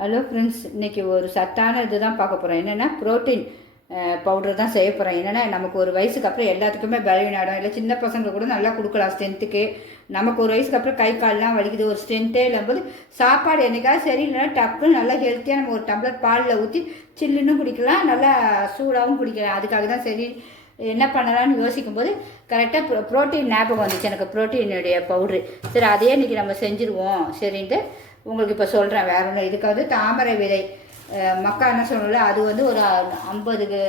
Hello friends, இன்றைக்கி ஒரு சத்தான இது தான் பார்க்க போகிறோம். என்னென்னா ப்ரோட்டீன் பவுடர் தான் செய்ய போகிறேன். என்னென்னா நமக்கு ஒரு வயசுக்கு அப்புறம் எல்லாத்துக்குமே பலவீனாடும், இல்லை சின்ன பசங்க கூட நல்லா கொடுக்கலாம் ஸ்ட்ரென்த்துக்கு. நமக்கு ஒரு வயசுக்கு அப்புறம் கை கால்லாம் வலிக்குது, ஒரு ஸ்ட்ரென்த்தே இல்லைம்போது சாப்பாடு என்றைக்காவது சரியில்லைன்னா டக்குன்னு நல்லா ஹெல்த்தியாக நம்ம ஒரு டம்ளர் பாலில் ஊற்றி சில்லுன்னு குடிக்கலாம், நல்லா சூடாகவும் குடிக்கலாம். அதுக்காக தான் சரி என்ன பண்ணலான்னு யோசிக்கும்போது கரெக்டாக ப்ரோட்டீன் ஞாபகம் வந்துச்சு எனக்கு, ப்ரோட்டீனுடைய பவுட்ரு. சரி அதையே இன்றைக்கி நம்ம செஞ்சுருவோம் சரின்ட்டு உங்களுக்கு இப்போ சொல்கிறேன். வேற ஒன்று, இதுக்கு வந்து தாமரை விதை மக்கா என்ன சொல்லல, அது வந்து ஒரு 50,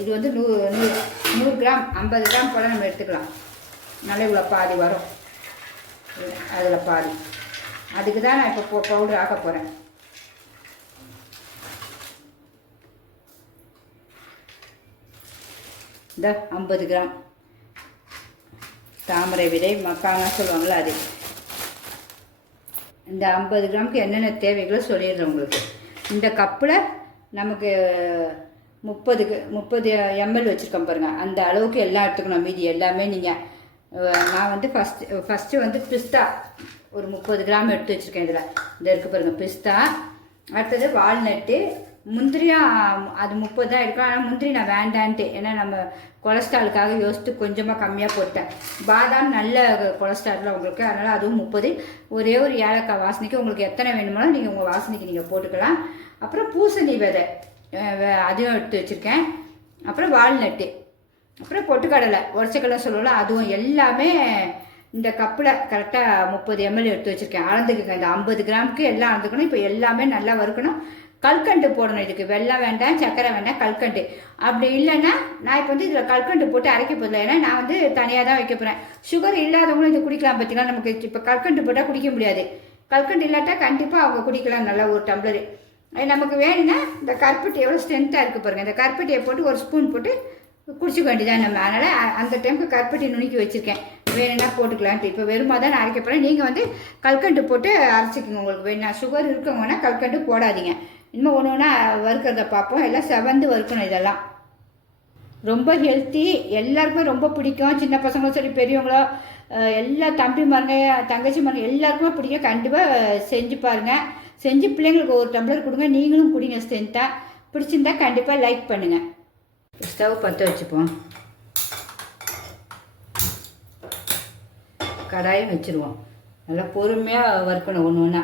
இது வந்து 100 கிராம் 50 கிராம் போல் நம்ம எடுத்துக்கலாம். நல்ல இவ்வளோ பாதி வரும், அதில் பாதி. அதுக்கு தான் நான் இப்போ பவுடர் ஆக்க போகிறேன். இந்த 50 கிராம் தாமரை விதை மக்கான்னு சொல்லுவாங்களே அது. இந்த 50 கிராமுக்கு என்னென்ன தேவைகளோ சொல்லிடுறேன் உங்களுக்கு. இந்த கப்பில் நமக்கு 30 ml வச்சுருக்கோம் பாருங்கள், அந்த அளவுக்கு எல்லாம் எடுத்துக்கணும். மீதி எல்லாமே நீங்கள் நான் வந்து ஃபஸ்ட்டு வந்து பிஸ்தா ஒரு 30 கிராம் எடுத்து வச்சுருக்கேன். இதில் இந்த இருக்குது பாருங்கள் பிஸ்தா. அடுத்தது வால்நட்டு, முந்திரியாக அது 30 தான் இருக்கும். ஆனால் முந்திரி நான் வேண்டான்ட்டு, ஏன்னா நம்ம கொலஸ்ட்ராலுக்காக யோசித்து கொஞ்சமாக கம்மியாக போட்டேன். பாதாம் நல்ல கொலஸ்ட்ராலில் உங்களுக்கு, அதனால் அதுவும் 30. ஒரே ஒரு ஏலக்காய் வாசனைக்கு உங்களுக்கு எத்தனை வேணுமோ நீங்கள் உங்கள் வாசனைக்கு நீங்கள் போட்டுக்கலாம். அப்புறம் பூசணி விதை அதையும் எடுத்து வச்சுருக்கேன். அப்புறம் வால்நட்டு, அப்புறம் பொட்டுக்கடலை உடச்சக்கடலை சொல்லலாம், அதுவும் எல்லாமே இந்த கப்பில் கரெக்டாக 30 ml எடுத்து வச்சுருக்கேன். அளந்துக்குங்க, இந்த 50 கிராமுக்கு எல்லாம் அளந்துக்கணும். இப்போ எல்லாமே நல்லா வறுக்கணும். கல்கண்டு போடணும், இதுக்கு வெல்லம் வேண்டாம், சர்க்கரை வேண்டாம், கல்கண்டு. அப்படி இல்லைன்னா நான் இப்போ வந்து இதில் கல்கண்டு போட்டு அரைக்க போதில்லை, ஏன்னா நான் வந்து தனியாக தான் வைக்க போகிறேன். சுகர் இல்லாதவங்களும் இது குடிக்கலாம். பார்த்தீங்கன்னா நமக்கு இப்போ கல்கண்டு போட்டால் குடிக்க முடியாது. கல்கண்டு இல்லாட்டா கண்டிப்பாக அவங்க குடிக்கலாம் நல்லா ஒரு டம்ளரு. நமக்கு வேணும்னா இந்த கருப்பட்டி எவ்வளோ ஸ்ட்ரென்த்தாக இருக்குது பாருங்கள், இந்த கருப்பட்டியை போட்டு ஒரு ஸ்பூன் போட்டு குடிச்சிக்க வேண்டியதான் நம்ம. அதனால் அந்த டைமுக்கு கருப்பட்டி நுணுக்கி வச்சுருக்கேன், வேணும்னா போட்டுக்கலான்ட்டு. இப்போ வெறுமா தான் நான் அரைக்க போகிறேன். நீங்கள் வந்து கல்கண்டு போட்டு அரைச்சிக்கோங்க உங்களுக்கு வேணும்னா. சுகர் இருக்கவங்கன்னா கல்கண்டு போடாதீங்க. இன்னும் ஒன்று ஒன்றா வறுக்கிறத பார்ப்போம். எல்லாம் செவந்து வறுக்கணும். இதெல்லாம் ரொம்ப ஹெல்த்தி, எல்லாருக்குமே ரொம்ப பிடிக்கும். சின்ன பசங்களும் சரி பெரியவங்களோ எல்லா தம்பி மருங்க தங்கச்சி மருங்க எல்லாருக்குமே பிடிக்கும். கண்டிப்பாக செஞ்சு பாருங்கள். செஞ்சு பிள்ளைங்களுக்கு ஒரு டம்ளர் கொடுங்க, நீங்களும் குடிங்க ஸ்ட்ரென்த்தாக. பிடிச்சிருந்தா கண்டிப்பாக லைக் பண்ணுங்கள். ஸ்டவ் பற்ற வச்சுப்போம், கடாயும் வச்சுருவோம். நல்லா பொறுமையாக வறுக்கணும் ஒன்று ஒன்றா.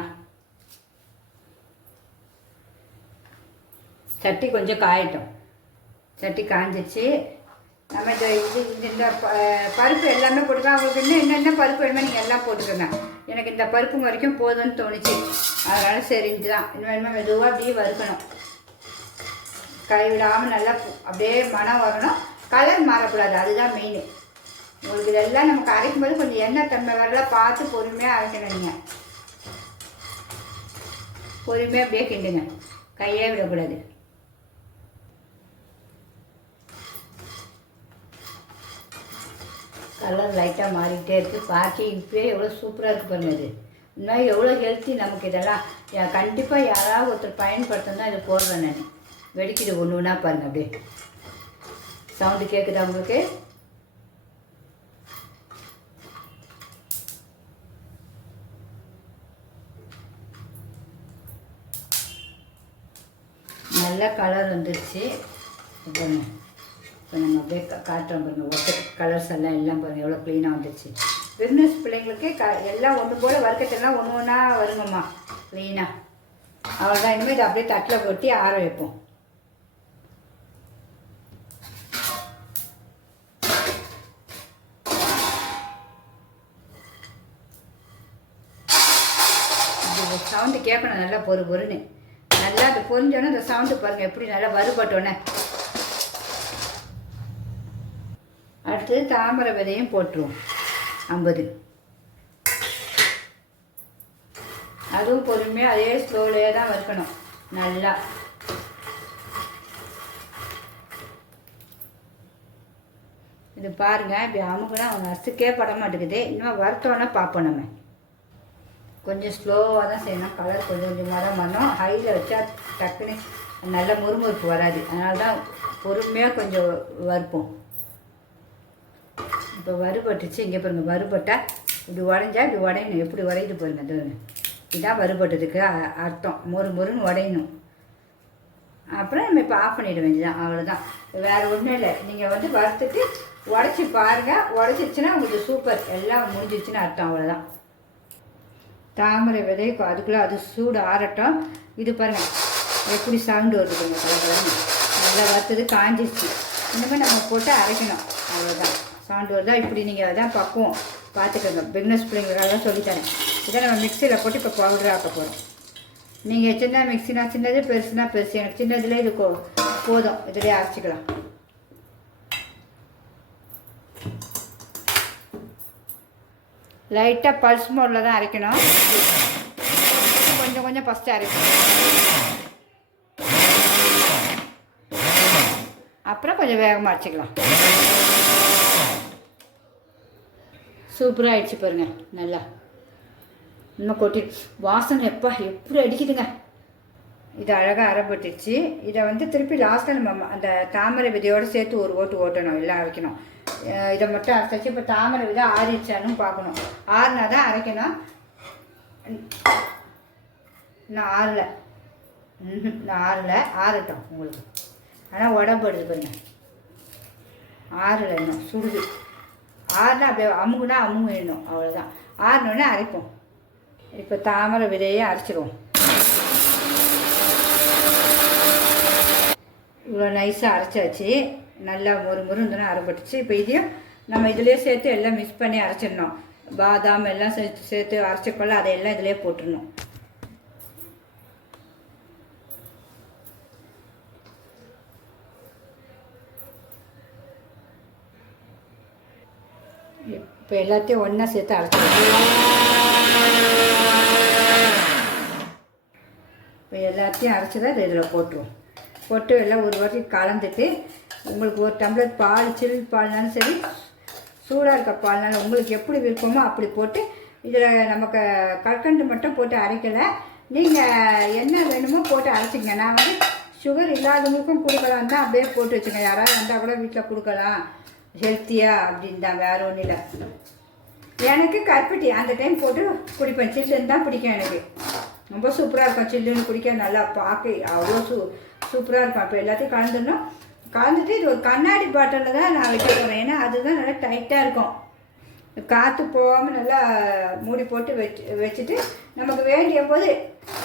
சட்டி கொஞ்சம் காயட்டும். சட்டி காஞ்சிச்சு. நம்ம இந்த பருப்பு எல்லாமே போட்டுக்கலாம். அவங்களுக்கு இன்னும் என்னென்ன பருப்பு வேணுமோ நீங்கள் எல்லாம் போட்டுக்கோங்க. எனக்கு இந்த பருப்பு வரைக்கும் போதும்னு தோணுச்சு, அதனால் சரின்ட்டு தான். இன்னும் வேணுமா மெதுவாக அப்படியே வறுக்கணும், கைவிடாமல் நல்லா அப்படியே மனம் வரணும். கலர் மாறக்கூடாது, அதுதான் மெயின். உங்களுக்கு இதெல்லாம் நமக்கு அரைக்கும் போது கொஞ்சம் எண்ணெய் தன்மை வரலாம், பார்த்து பொறுமையாக அரைக்கணும். நீங்கள் பொறுமையாக அப்படியே கிண்டுங்க, கையே விடக்கூடாது. கலர் லைட்டாக மாறிக்கிட்டே இருக்குது. பார்த்து இப்போயே எவ்வளோ சூப்பராக இருக்குது பாருங்கள். இது இன்னும் எவ்வளோ ஹெல்த்தி நமக்கு. இதெல்லாம் கண்டிப்பாக யாராவது ஒருத்தர் பயன்படுத்தணும் தான் இது போடுறேன் நான். வெடிக்குது ஒன்று ஒன்றா பாருங்கள், அப்படியே சவுண்டு கேட்குதா உங்களுக்கு? நல்ல கலர் வந்துடுச்சு பாருங்க. இப்போ நம்ம அப்படியே காட்டுறோம் பாருங்கள், ஒட்ட கலர்ஸ் எல்லாம் பாருங்கள் எவ்வளோ க்ளீனாக வந்துடுச்சு. பிஸ்னஸ் பிள்ளைங்களுக்கு எல்லாம் ஒன்று போல் வறுக்கத்தெல்லாம் ஒன்று ஒன்றா வருங்கம்மா க்ளீனாக. அவ்வளோதான். இனிமேல் இதை அப்படியே தட்டில் கொட்டி ஆற வைப்போம். சவுண்டு கேட்கணும் நல்லா பொறுன்னு. நல்லா அது பொரிஞ்சோன்னே இந்த சவுண்டு பாருங்கள் எப்படி நல்லா வறுபட்டோன்னே. அடுத்தது தாமரை விதையும் போட்டுருவோம் 50. அதுவும் பொறுமையாக அதே ஸ்லோவிலே தான் வறுக்கணும் நல்லா. இது பாருங்கள், இப்படி அமுக்குனா அவங்க அசுக்கே பட மாட்டேங்குது. இன்னும் வறுத்தோன்னா பார்ப்போம். நம்ம கொஞ்சம் ஸ்லோவாக தான் செய்யணும். கலர் கொஞ்சம் கொஞ்சமாக தான் வரணும். ஹையில் வச்சா டக்குன்னு நல்ல முறுமுறுப்பு வராது, அதனால தான் பொறுமையாக கொஞ்சம் வறுப்போம். இப்போ வறுபட்டுச்சு. இங்கே பாருங்கள், வறுபட்டால் இப்படி உடஞ்சா இப்படி உடையணும். எப்படி உடையுது பாருங்கள், தோணுங்க இதான் வறுபட்டதுக்கு அர்த்தம். மொறுன்னு உடையணும். அப்புறம் நம்ம இப்போ ஆஃப் பண்ணிட வேண்டியதான், அவ்வளோதான். வேறு ஒன்றும் இல்லை. நீங்கள் வந்து வறுத்துட்டு உடச்சி பாருங்கள். உடச்சிச்சுன்னா உங்களுக்கு சூப்பர், எல்லாம் முடிஞ்சிச்சுன்னு அர்த்தம், அவ்வளோதான். தாமரை விதை அதுக்குள்ளே அது சூடு ஆறட்டும். இது பாருங்கள் எப்படி சவுண்டு வருது கொஞ்சம் கலகலன்னு. நல்லா வறுத்தது காஞ்சிச்சு. இந்த மாதிரி நம்ம போட்டு அரைக்கணும், அவ்வளோதான். சவுண்டு வருதா? இப்படி நீங்கள் அதான் பக்குவம் பார்த்துக்கோங்க. பிக்னஸ் பிள்ளைங்களுக்காக சொல்லித்தரேன். இதை நம்ம மிக்சியில் போட்டு இப்போ பவுடர் ஆக்க போகிறோம். நீங்கள் சின்ன மிக்சினா சின்னது, பெருசுனா பெருசு. எனக்கு சின்னதுலேயே இது போதும், இதிலே அரைச்சிக்கலாம். லைட்டாக பல்ஸ் மோடில் தான் அரைக்கணும். கொஞ்சம் கொஞ்சம் ஃபஸ்ட்டு அரைக்கணும், அப்புறம் கொஞ்சம் வேகமாக அரைச்சிக்கலாம். சூப்பராக ஆயிடுச்சு பாருங்கள். நல்லா இன்னும் கொட்டி வாசனை எப்படி அடிக்குதுங்க. இது அழகாக அரைப்பட்டுச்சு. இதை வந்து திருப்பி லாஸ்ட்டில் நம்ம அந்த தாமரை விதையோடு சேர்த்து ஒரு ஓட்டணும், எல்லாம் அரைக்கணும். இதை மட்டும் அரைச்சாச்சு. இப்போ தாமரை விதை ஆறிச்சான்னு பார்க்கணும். ஆறுனா தான் அரைக்கணும். நான் ஆறலை ஆறட்டும் உங்களுக்கு. ஆனால் உடம்பு எடுத்து பாருங்க, ஆறலை இன்னும் சுடுது. ஆறுனா அப்படியே அமுகுனா அமுகு வேணும், அவ்வளோதான். ஆறினோடனே அரைப்போம். இப்போ தாமரை விதையே அரைச்சிடுவோம். இவ்வளோ நைஸாக அரைச்சாச்சு. நல்லா முறுமுறுன்னு அரைப்பட்டுச்சு. இப்போ இதையும் நம்ம இதிலே சேர்த்து எல்லாம் மிக்ஸ் பண்ணி அரைச்சிடணும். பாதாம் எல்லாம் சேர்த்து அரைச்சிக்கொள்ள அதையெல்லாம் இதிலே போட்டுடணும். இப்போ எல்லாத்தையும் ஒன்றா சேர்த்து அரைச்சிடணும். இப்போ எல்லாத்தையும் அரைச்சிதான் இதை இதில் போட்டுருவோம். போட்டு எல்லாம் ஒரு வாட்டி கலந்துட்டு, உங்களுக்கு ஒரு டம்ளர் பால், சில் பால்னாலும் சரி, சூடாக இருக்க பால்னாலும் உங்களுக்கு எப்படி விருப்பமோ அப்படி போட்டு, இதில் நமக்கு கற்கண்டு மட்டும் போட்டு அரைக்கலை. நீங்கள் என்ன வேணுமோ போட்டு அரைச்சிக்கங்க. நான் வந்து சுகர் இல்லாதவங்களுக்கும் கொடுக்கலாம் தான் அப்படியே போட்டு வச்சுக்கேன். யாராவது வந்தால் கூட வீட்டில் கொடுக்கலாம் ஹெல்த்தியாக அப்படின்னு தான், வேறு ஒன்றும் இல்லை. எனக்கு கருப்பட்டி அந்த டைம் போட்டு குடிப்பேன். சில்லுன்னு தான் பிடிக்கும் எனக்கு. ரொம்ப சூப்பராக இருக்கும் சில்லுன்னு குடிக்க. நல்லா பார்க்க அவ்வளோ சூப்பராக இருக்கும். அப்போ எல்லாத்தையும் கலந்துட்டு இது ஒரு கண்ணாடி பாட்டிலில் தான் நான் வைக்க போகிறேன். ஏன்னா அதுதான் நல்லா டைட்டாக இருக்கும். காற்று போகாமல் நல்லா மூடி போட்டு வச்சுட்டு நமக்கு வேண்டிய போது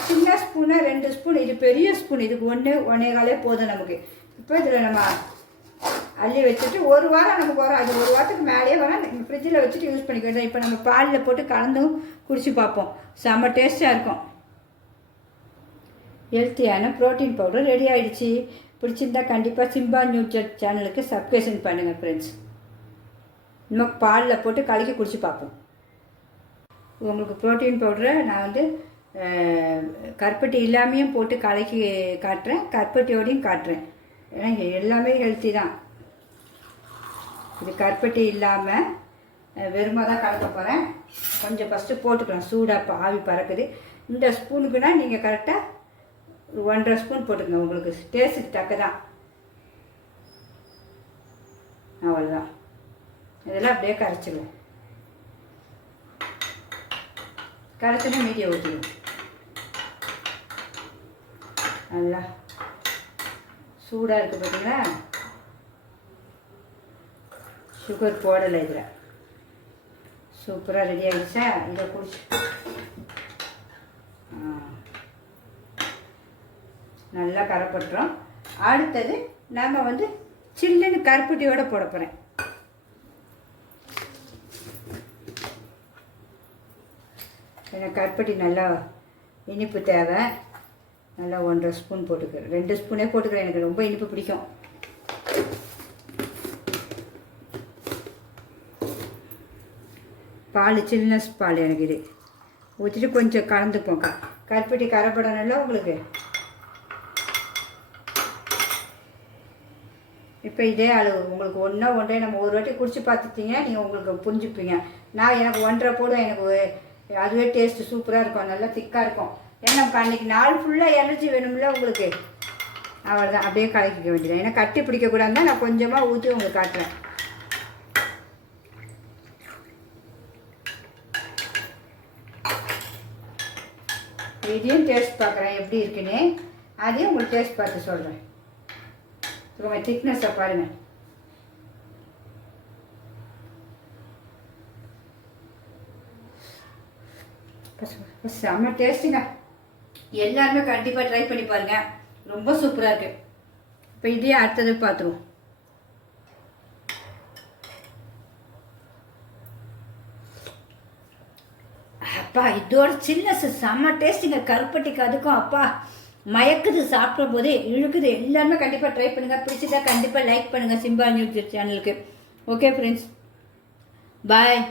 சின்ன ஸ்பூனாக 2 ஸ்பூன், இது பெரிய ஸ்பூன், இதுக்கு 1.25 போதும் நமக்கு. இப்போ இதில் நம்ம அள்ளி வச்சுட்டு ஒரு வாரம் நமக்கு வரும். அது ஒரு வாரத்துக்கு மேலேயே வரும். ஃப்ரிட்ஜில் வச்சுட்டு யூஸ் பண்ணிக்கிறோம். இப்போ நம்ம பாலில் போட்டு கலந்தும் குடிச்சு பார்ப்போம். செம்ம டேஸ்ட்டாக இருக்கும். ஹெல்த்தியான ப்ரோட்டீன் பவுடர் ரெடி ஆகிடுச்சு. பிடிச்சிருந்தா கண்டிப்பாக சிம்பா நியூட்ரிஷன் சேனலுக்கு சப்ஸ்கிரைப் பண்ணுங்கள் ஃப்ரெண்ட்ஸ். நமக்கு பாலில் போட்டு கலக்கி குடிச்சு பார்ப்போம். உங்களுக்கு ப்ரோட்டீன் பவுடரை நான் வந்து கருப்பட்டி இல்லாமையும் போட்டு கலக்கி காட்டுறேன், கருப்பட்டியோடையும் காட்டுறேன். ஏன்னா எல்லாமே ஹெல்த்தி தான். இது கருப்பட்டி இல்லாமல் வெறுமாக தான் கலக்க போகிறேன். கொஞ்சம் ஃபஸ்ட்டு போட்டுக்கலாம். சூடாக ஆவி பறக்குது. இந்த ஸ்பூனுக்குன்னா நீங்கள் கரெக்டாக 1.5 ஸ்பூன் போட்டுக்கோங்க. உங்களுக்கு டேஸ்ட்டுக்கு தக்க தான். அவ்வளோதான். இதெல்லாம் அப்படியே கரைச்சிடுவோம். கரைச்சோன்னா மீடியை ஊற்றிடுவோம். நல்லா சூடாக இருக்குது பார்த்தீங்களா. சுகர் போடலை இதில். சூப்பராக ரெடி ஆகிடுச்சா. இதை குடிச்சு நல்லா கரைப்பட்டுறோம். அடுத்தது நாம் வந்து சில்லுன்னு கருப்பட்டியோடு போட போகிறேன். எனக்கு கருப்பட்டி நல்லா இனிப்பு தேவை. நல்லா 1.5 ஸ்பூன் போட்டுக்கிறேன். 2 ஸ்பூனே போட்டுக்கிறேன். எனக்கு ரொம்ப இனிப்பு பிடிக்கும். பால் சில்னஸ் பால் எனக்கு இது ஊற்றிட்டு கொஞ்சம் கலந்துப்போம். கருப்பட்டி கரைப்படணும்ல உங்களுக்கு. இப்போ இதே அளவு உங்களுக்கு ஒன்றே நம்ம ஒரு வாட்டி குடிச்சு பார்த்துட்டீங்க, நீங்கள் உங்களுக்கு புரிஞ்சுப்பீங்க. நான் எனக்கு 1.5 போடுவேன். எனக்கு அதுவே டேஸ்ட்டு சூப்பராக இருக்கும். நல்லா திக்காக இருக்கும். ஏன்னா நமக்கு அன்றைக்கி நாள் ஃபுல்லாக எனர்ஜி வேணும்ல உங்களுக்கு. அவ்வளோதான். அப்படியே கலக்கிக்க வேண்டியது. ஏன்னா கட்டி பிடிக்கக்கூடாது தான் நான் கொஞ்சமாக ஊற்றி உங்களுக்கு காட்டுறேன். இதையும் டேஸ்ட் பார்க்குறேன் எப்படி இருக்குன்னு. அதையும் உங்களுக்கு டேஸ்ட் பார்த்து சொல்கிறேன். உங்கள் திக்னஸை பாருங்கள். செம்ம டேஸ்ட்டுங்க. எல்லாருமே கண்டிப்பாக ட்ரை பண்ணி பாருங்கள். ரொம்ப சூப்பராக இருக்குது. இப்போ இதே அடுத்தது பார்த்துருவோம். அப்பா இதோட சின்னஸ் செம்ம டேஸ்ட்டுங்க. கருப்பட்டிக்கு அதுக்கும் அப்பா மயக்குது, சாப்பிடும் போதே இழுக்குது. எல்லாருமே கண்டிப்பாக ட்ரை பண்ணுங்கள். பிடிச்சிட்டா கண்டிப்பாக லைக் பண்ணுங்கள் சிம்பா நியூஸ் சேனலுக்கு. ஓகே ஃப்ரெண்ட்ஸ், பாய்.